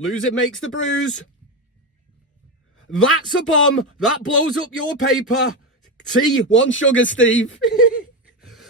Loser makes the bruise. That's a bomb. That blows up your paper. Tea, one sugar, Steve.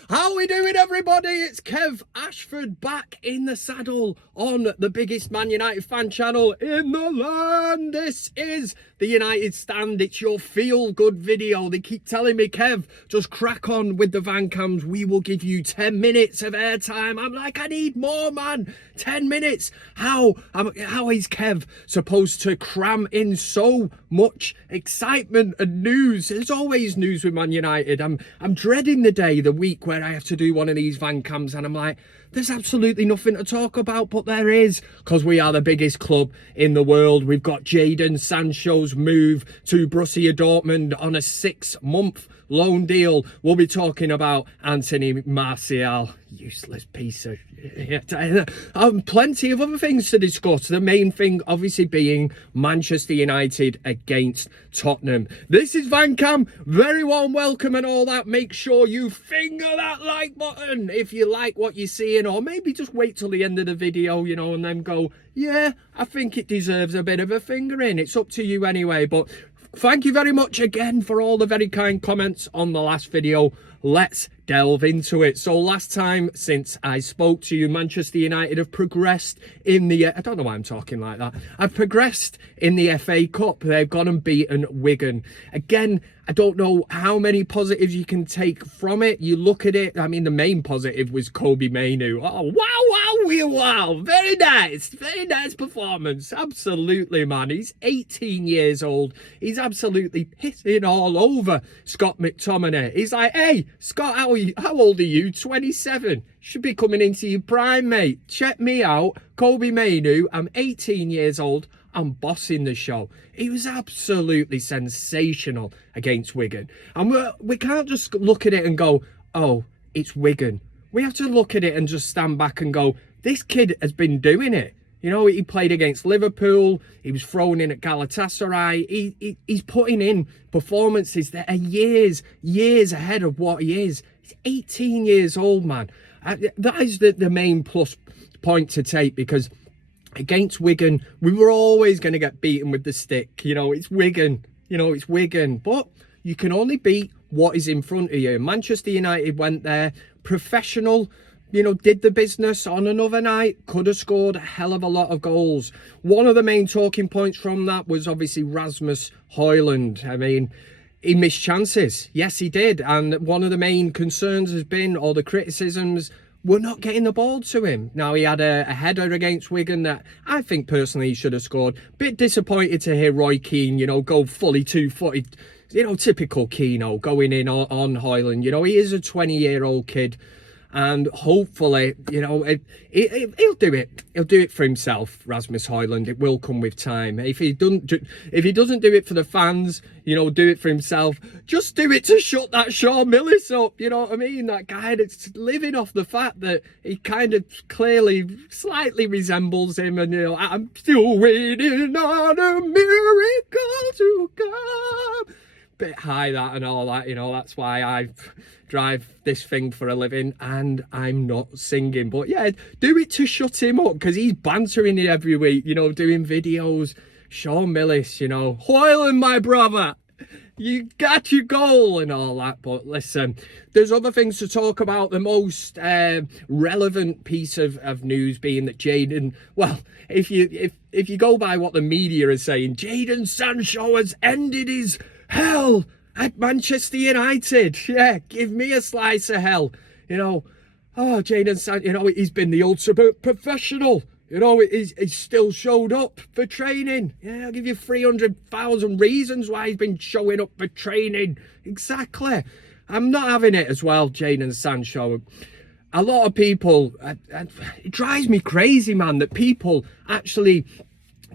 How we doing, everybody? It's Kev Ashford back in the saddle on the biggest Man United fan channel in the land. This is the United Stand. It's your feel-good video. They keep telling me, Kev, just crack on with the van cams. We will give you 10 minutes of airtime. I'm like, I need more, man. 10 minutes. How is Kev supposed to cram in so much excitement and news? There's always news with Man United. I'm dreading the day, the week where I have to do one of these van cams and I'm like, there's absolutely nothing to talk about, but there is, because we are the biggest club in the world. We've got Jadon Sancho's move to Borussia Dortmund on a 6-month loan deal. We'll be talking about Anthony Martial, useless piece of plenty of other things to discuss. The main thing obviously being Manchester United against Tottenham. This is Vancam, very warm welcome and all that. Make sure you finger that like button if you like what you're seeing, or maybe just wait till the end of the video, you know, and then go, yeah, I think it deserves a bit of a fingering. It's up to you anyway. But thank you very much again for all the very kind comments on the last video. Let's delve into it. So last time since I spoke to you, Manchester United have progressed in the, I don't know why I'm talking like that. I've progressed in the FA Cup. They've gone and beaten Wigan. Again, I don't know how many positives you can take from it. You look at it, I mean, the main positive was Kobe Mainu. Oh, wow. Very nice performance. Absolutely, man. He's 18 years old. He's absolutely pissing all over Scott McTominay. He's like, hey, Scott, how old are you? 27. Should be coming into your prime, mate. Check me out. Kobe Mainu. I'm 18 years old. I'm bossing the show. He was absolutely sensational against Wigan. And we can't just look at it and go, oh, it's Wigan. We have to look at it and just stand back and go, this kid has been doing it. You know, he played against Liverpool. He was thrown in at Galatasaray. He's putting in performances that are years ahead of what he is. He's 18 years old, man. That is the main plus point to take, because against Wigan, we were always going to get beaten with the stick. You know, it's Wigan. But you can only beat what is in front of you. Manchester United went there, professional, you know, did the business on another night, could have scored a hell of a lot of goals. One of the main talking points from that was obviously Rasmus Højlund. I mean, he missed chances. Yes, he did. And one of the main concerns has been, or the criticisms, we're not getting the ball to him. Now, he had a header against Wigan that I think personally he should have scored. Bit disappointed to hear Roy Keane, you know, go fully two-footed. You know, typical Keano going in on Højlund. You know, he is a 20-year-old kid. And hopefully, you know, he'll do it. He'll do it for himself, Rasmus Højlund. It will come with time. If he doesn't do it for the fans, you know, do it for himself. Just do it to shut that Shawn Millis up. You know what I mean? That guy that's living off the fact that he kind of clearly, slightly resembles him. And, you know, I'm still waiting on a miracle to come. Bit high, that and all that, you know. That's why I drive this thing for a living and I'm not singing. But yeah, do it to shut him up, because he's bantering it every week, you know, doing videos. Shawn Millis, you know, Højlund, my brother, you got your goal and all that. But listen, there's other things to talk about. The most relevant piece of news being that Jadon, well, if you go by what the media is saying, Jadon Sancho has ended his hell at Manchester United. Yeah, give me a slice of hell. You know, oh, Jadon Sancho, you know, he's been the ultimate professional. You know, he's still showed up for training. Yeah, I'll give you 300,000 reasons why he's been showing up for training. Exactly. I'm not having it as well, Jadon Sancho. A lot of people, it drives me crazy, man, that people actually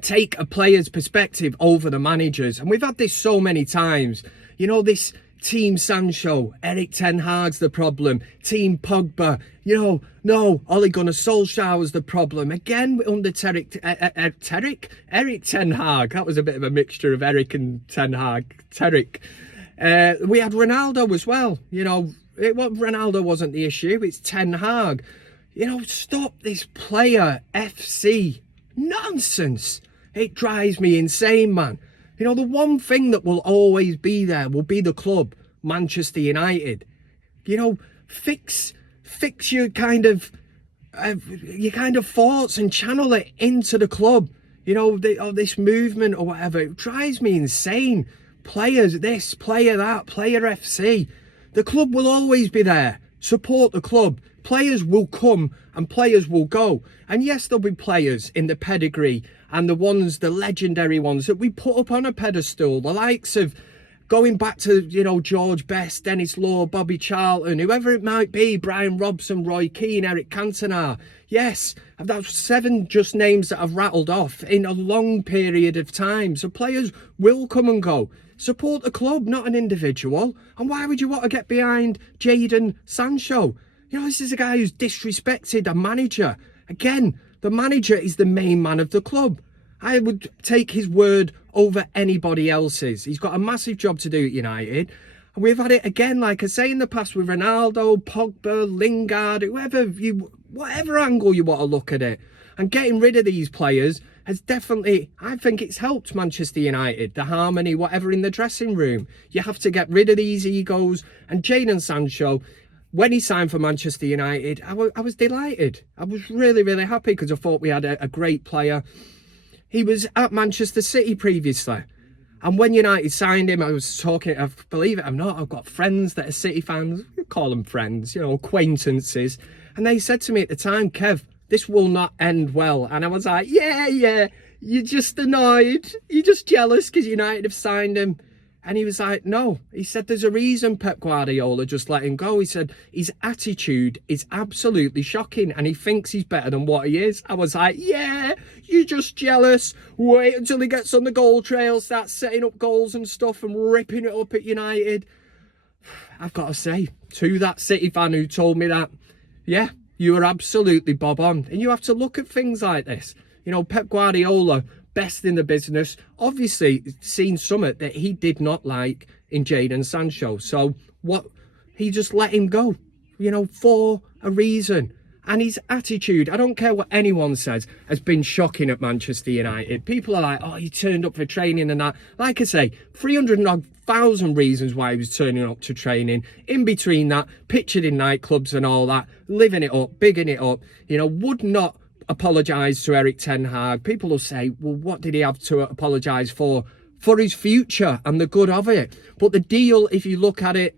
take a player's perspective over the manager's. And we've had this so many times. You know, this Team Sancho, Eric Ten Hag's the problem. Team Pogba, you know, no, Ole Gunnar Solskjaer was the problem. Again, under Eric Ten Hag. That was a bit of a mixture of Eric and Ten Hag. We had Ronaldo as well. You know, Ronaldo wasn't the issue. It's Ten Hag. You know, stop this player FC Nonsense. It drives me insane, man. You know, the one thing that will always be there will be the club, Manchester United. You know, fix your kind of thoughts and channel it into the club. You know, this movement or whatever. It drives me insane. Players this, player that, player FC. The club will always be there. Support the club. Players will come and players will go. And yes, there'll be players in the pedigree and the legendary ones that we put up on a pedestal. The likes of, going back to, you know, George Best, Dennis Law, Bobby Charlton, whoever it might be, Brian Robson, Roy Keane, Eric Cantona. Yes, that's 7 just names that I've rattled off in a long period of time. So players will come and go. Support the club, not an individual. And why would you want to get behind Jadon Sancho? You know, this is a guy who's disrespected a manager. Again, the manager is the main man of the club. I would take his word over anybody else's. He's got a massive job to do at United. And we've had it again, like I say in the past, with Ronaldo, Pogba, Lingard, whatever angle you want to look at it. And getting rid of these players has definitely, I think it's helped Manchester United, the harmony, whatever in the dressing room. You have to get rid of these egos. And Jadon Sancho, when he signed for Manchester United, I was delighted. I was really, really happy because I thought we had a great player. He was at Manchester City previously. And when United signed him, I was talking, believe it or not, I've got friends that are City fans. We call them friends, you know, acquaintances. And they said to me at the time, Kev, this will not end well. And I was like, yeah, you're just annoyed. You're just jealous because United have signed him. And he was like, no. He said, there's a reason Pep Guardiola just let him go. He said, his attitude is absolutely shocking and he thinks he's better than what he is. I was like, yeah, you're just jealous. Wait until he gets on the goal trail, starts setting up goals and stuff and ripping it up at United. I've got to say, to that City fan who told me that, yeah, you are absolutely bob on. And you have to look at things like this. You know, Pep Guardiola, best in the business, obviously seen something that he did not like in Jadon Sancho. So he just let him go, you know, for a reason. And his attitude, I don't care what anyone says, has been shocking at Manchester United. People are like, oh, he turned up for training and that. Like I say, 300,000 reasons why he was turning up to training. In between that, pictured in nightclubs and all that, living it up, bigging it up, you know, would not apologise to Eric Ten Hag. People will say, well, what did he have to apologise for? For his future and the good of it. But the deal, if you look at it,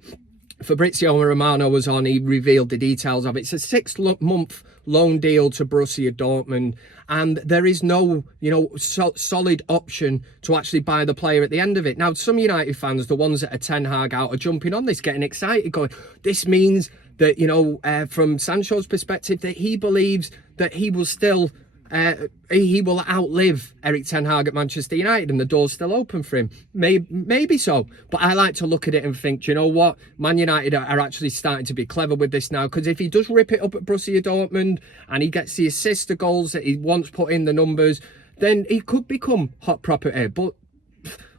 Fabrizio Romano was on, he revealed the details of it. It's a 6-month loan deal to Borussia Dortmund, and there is no, you know, solid option to actually buy the player at the end of it. Now, some United fans, the ones that are Ten Hag out, are jumping on this, getting excited, going, this means that, you know, from Sancho's perspective, that he believes that he will still, he will outlive Eric Ten Hag at Manchester United and the door's still open for him. Maybe so. But I like to look at it and think, do you know what? Man United are actually starting to be clever with this now, because if he does rip it up at Borussia Dortmund and he gets the assists, the goals that he once put in, the numbers, then he could become hot property. But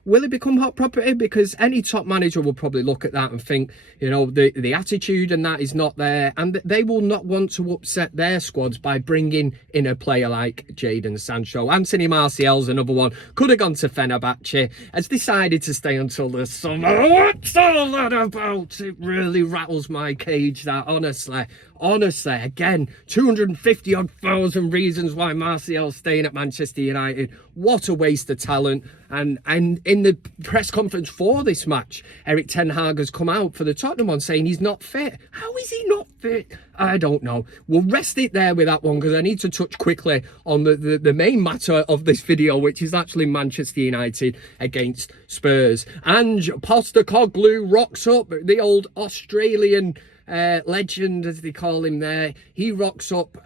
will it become hot property? Because any top manager will probably look at that and think, you know, the attitude and that is not there. And they will not want to upset their squads by bringing in a player like Jadon Sancho. Anthony Martial's another one. Could have gone to Fenerbahce. Has decided to stay until the summer. What's all that about? It really rattles my cage, that, honestly. Honestly, again, 250,000 reasons why Martial's staying at Manchester United. What a waste of talent. And in the press conference for this match, Eric Ten Hag has come out for the Tottenham one saying he's not fit. How is he not fit? I don't know. We'll rest it there with that one, because I need to touch quickly on the main matter of this video, which is actually Manchester United against Spurs. And Postecoglou rocks up, the old Australian legend, as they call him there. He rocks up.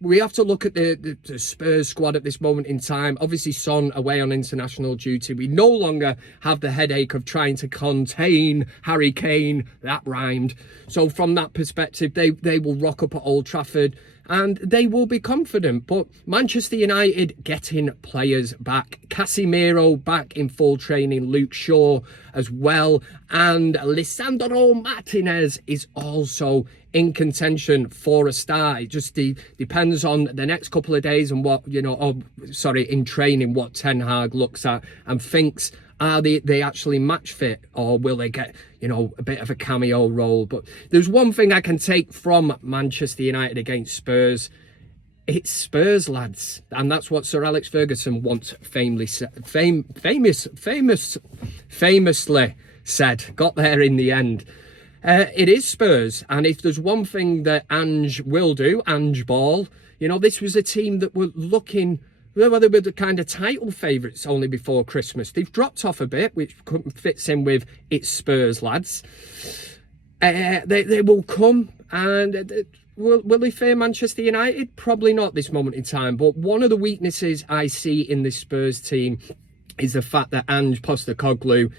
We have to look at the Spurs squad at this moment in time. Obviously, Son away on international duty. We no longer have the headache of trying to contain Harry Kane. That rhymed. So from that perspective, they will rock up at Old Trafford. and they will be confident. But Manchester United getting players back. Casemiro back in full training, Luke Shaw as well, and Lisandro Martinez is also in contention for a start. It just depends on the next couple of days and what, in training, what Ten Hag looks at and thinks, are they actually match fit, or will they get, a bit of a cameo role? But there's one thing I can take from Manchester United against Spurs. It's Spurs, lads. And that's what Sir Alex Ferguson once famously said. Got there in the end. It is Spurs. And if there's one thing that Ange will do, Ange Ball, this was a team that were looking... Well, they were the kind of title favourites only before Christmas. They've dropped off a bit, which fits in with it's Spurs, lads. They will come, and will they fear Manchester United? Probably not this moment in time. But one of the weaknesses I see in this Spurs team is the fact that Ange Postecoglou,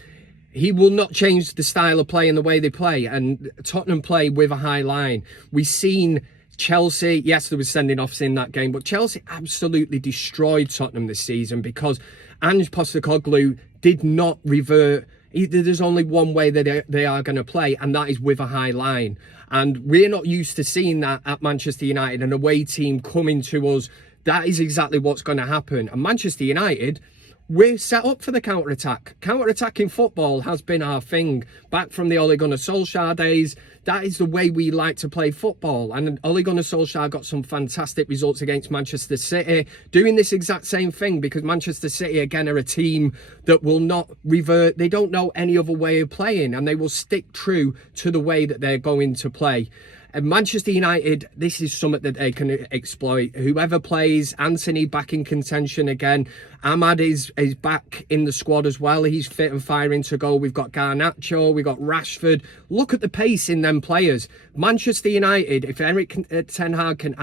he will not change the style of play and the way they play. And Tottenham play with a high line. We've seen... Chelsea, yes, there was sending offs in that game, but Chelsea absolutely destroyed Tottenham this season because Ange Postecoglou did not revert. There's only one way that they are going to play, and that is with a high line. And we're not used to seeing that at Manchester United, an away team coming to us. That is exactly what's going to happen. And Manchester United, we're set up for the counter-attack. Counter-attacking football has been our thing. Back from the Ole Gunnar Solskjaer days, that is the way we like to play football. And Ole Gunnar Solskjaer got some fantastic results against Manchester City, doing this exact same thing, because Manchester City, again, are a team that will not revert. They don't know any other way of playing, and they will stick true to the way that they're going to play. And Manchester United, this is something that they can exploit. Whoever plays, Anthony back in contention again. Ahmad is back in the squad as well. He's fit and firing to go. We've got Garnacho, we've got Rashford. Look at the pace in them players. Manchester United, if Eric Ten Hag can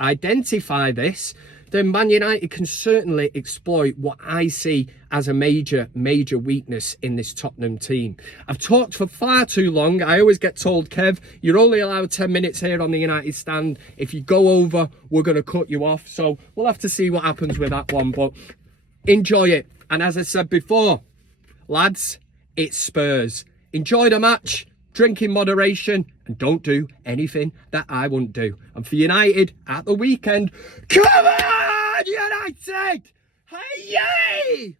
identify this, then Man United can certainly exploit what I see as a major weakness in this Tottenham team. I've talked for far too long. I always get told, Kev, you're only allowed 10 minutes here on the United stand. If you go over, we're going to cut you off. So we'll have to see what happens with that one. But enjoy it. And as I said before, lads, it's Spurs. Enjoy the match. Drink in moderation, and don't do anything that I wouldn't do. And for United at the weekend, come on, United! Hey, yay!